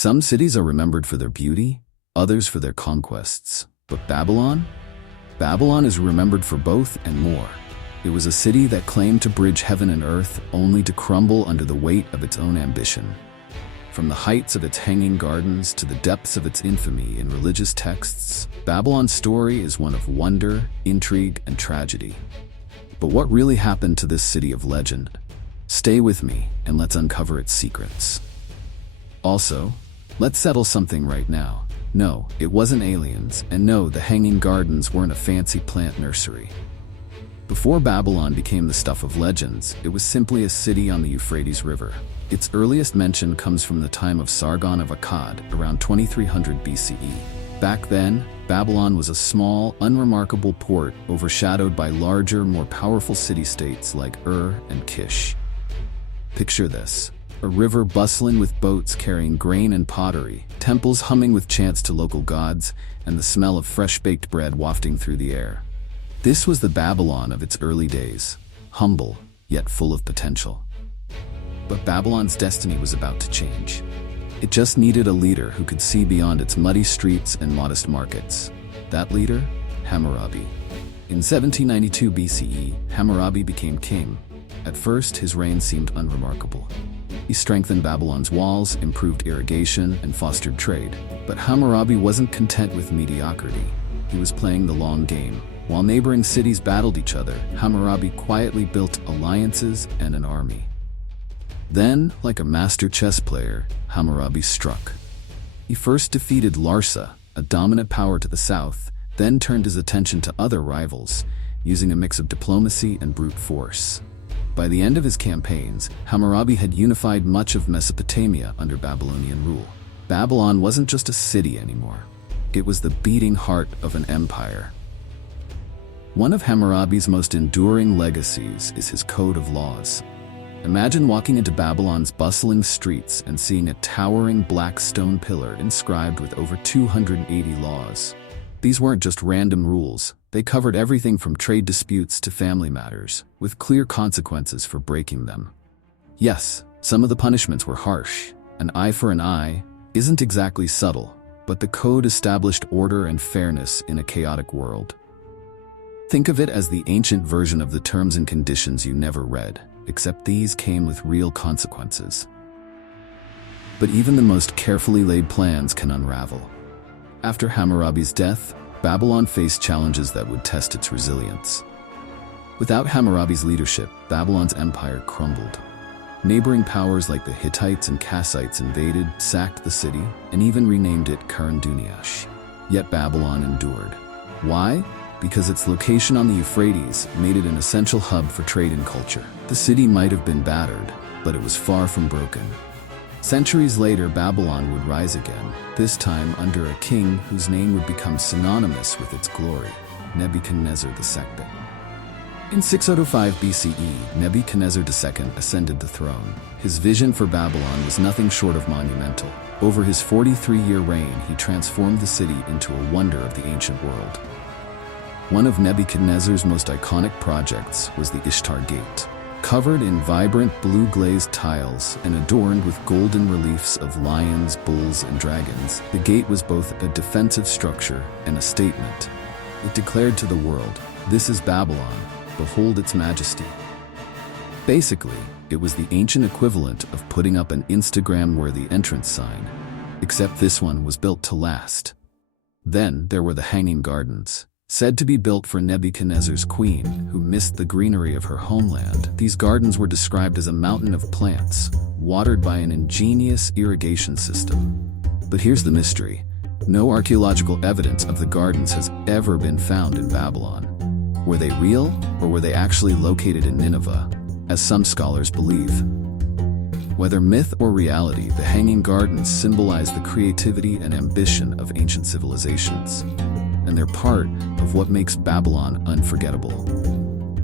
Some cities are remembered for their beauty, others for their conquests. But Babylon? Babylon is remembered for both and more. It was a city that claimed to bridge heaven and earth, only to crumble under the weight of its own ambition. From the heights of its hanging gardens to the depths of its infamy in religious texts, Babylon's story is one of wonder, intrigue, and tragedy. But what really happened to this city of legend? Stay with me, and let's uncover its secrets. Also, let's settle something right now. No, it wasn't aliens, and no, the Hanging Gardens weren't a fancy plant nursery. Before Babylon became the stuff of legends, it was simply a city on the Euphrates River. Its earliest mention comes from the time of Sargon of Akkad, around 2300 BCE. Back then, Babylon was a small, unremarkable port overshadowed by larger, more powerful city-states like Ur and Kish. Picture this. A river bustling with boats carrying grain and pottery, temples humming with chants to local gods, and the smell of fresh-baked bread wafting through the air. This was the Babylon of its early days, humble, yet full of potential. But Babylon's destiny was about to change. It just needed a leader who could see beyond its muddy streets and modest markets. That leader? Hammurabi. In 1792 BCE, Hammurabi became king. At first, his reign seemed unremarkable. He strengthened Babylon's walls, improved irrigation, and fostered trade. But Hammurabi wasn't content with mediocrity. He was playing the long game. While neighboring cities battled each other, Hammurabi quietly built alliances and an army. Then, like a master chess player, Hammurabi struck. He first defeated Larsa, a dominant power to the south, then turned his attention to other rivals, using a mix of diplomacy and brute force. By the end of his campaigns, Hammurabi had unified much of Mesopotamia under Babylonian rule. Babylon wasn't just a city anymore. It was the beating heart of an empire. One of Hammurabi's most enduring legacies is his code of laws. Imagine walking into Babylon's bustling streets and seeing a towering black stone pillar inscribed with over 280 laws. These weren't just random rules. They covered everything from trade disputes to family matters, with clear consequences for breaking them. Yes, some of the punishments were harsh. An eye for an eye isn't exactly subtle, but the code established order and fairness in a chaotic world. Think of it as the ancient version of the terms and conditions you never read, except these came with real consequences. But even the most carefully laid plans can unravel. After Hammurabi's death, Babylon faced challenges that would test its resilience. Without Hammurabi's leadership, Babylon's empire crumbled. Neighboring powers like the Hittites and Kassites invaded, sacked the city, and even renamed it Karanduniash. Yet Babylon endured. Why? Because its location on the Euphrates made it an essential hub for trade and culture. The city might have been battered, but it was far from broken. Centuries later, Babylon would rise again, this time under a king whose name would become synonymous with its glory, Nebuchadnezzar II. In 605 BCE, Nebuchadnezzar II ascended the throne. His vision for Babylon was nothing short of monumental. Over his 43-year reign, he transformed the city into a wonder of the ancient world. One of Nebuchadnezzar's most iconic projects was the Ishtar Gate. Covered in vibrant blue glazed tiles and adorned with golden reliefs of lions, bulls, and dragons, the gate was both a defensive structure and a statement. It declared to the world, "This is Babylon, behold its majesty." Basically, it was the ancient equivalent of putting up an Instagram-worthy entrance sign, except this one was built to last. Then there were the Hanging Gardens. Said to be built for Nebuchadnezzar's queen, who missed the greenery of her homeland. These gardens were described as a mountain of plants, watered by an ingenious irrigation system. But here's the mystery. No archaeological evidence of the gardens has ever been found in Babylon. Were they real, or were they actually located in Nineveh, as some scholars believe? Whether myth or reality, the Hanging Gardens symbolize the creativity and ambition of ancient civilizations. And they're part of what makes Babylon unforgettable.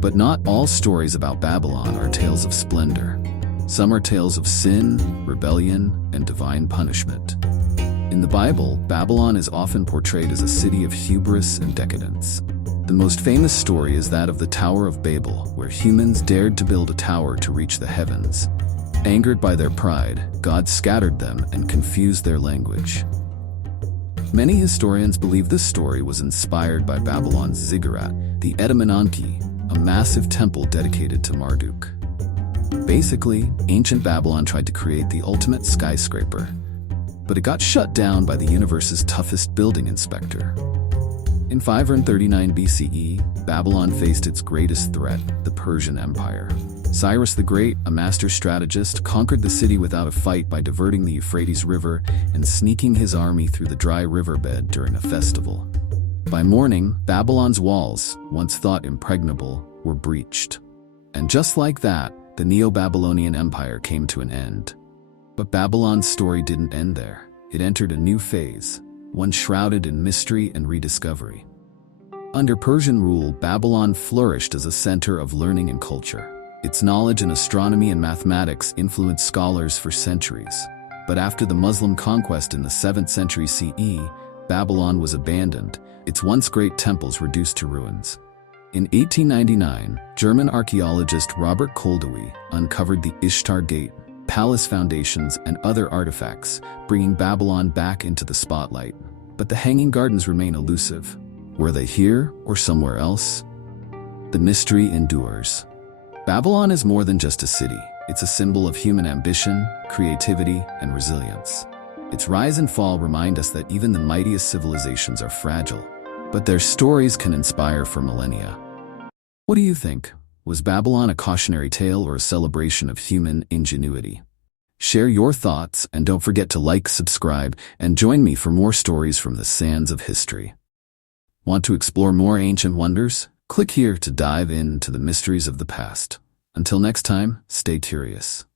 But not all stories about Babylon are tales of splendor. Some are tales of sin, rebellion, and divine punishment. In the Bible, Babylon is often portrayed as a city of hubris and decadence. The most famous story is that of the Tower of Babel, where humans dared to build a tower to reach the heavens. Angered by their pride, God scattered them and confused their language. Many historians believe this story was inspired by Babylon's ziggurat, the Etemenanki, a massive temple dedicated to Marduk. Basically, ancient Babylon tried to create the ultimate skyscraper, but it got shut down by the universe's toughest building inspector. In 539 BCE, Babylon faced its greatest threat, the Persian Empire. Cyrus the Great, a master strategist, conquered the city without a fight by diverting the Euphrates River and sneaking his army through the dry riverbed during a festival. By morning, Babylon's walls, once thought impregnable, were breached. And just like that, the Neo-Babylonian Empire came to an end. But Babylon's story didn't end there. It entered a new phase, one shrouded in mystery and rediscovery. Under Persian rule, Babylon flourished as a center of learning and culture. Its knowledge in astronomy and mathematics influenced scholars for centuries. But after the Muslim conquest in the 7th century CE, Babylon was abandoned, its once great temples reduced to ruins. In 1899, German archaeologist Robert Koldewey uncovered the Ishtar Gate, palace foundations, and other artifacts, bringing Babylon back into the spotlight. But the Hanging Gardens remain elusive. Were they here or somewhere else? The mystery endures. Babylon is more than just a city. It's a symbol of human ambition, creativity, and resilience. Its rise and fall remind us that even the mightiest civilizations are fragile, but their stories can inspire for millennia. What do you think? Was Babylon a cautionary tale or a celebration of human ingenuity? Share your thoughts and don't forget to like, subscribe, and join me for more stories from the sands of history. Want to explore more ancient wonders? Click here to dive into the mysteries of the past. Until next time, stay curious.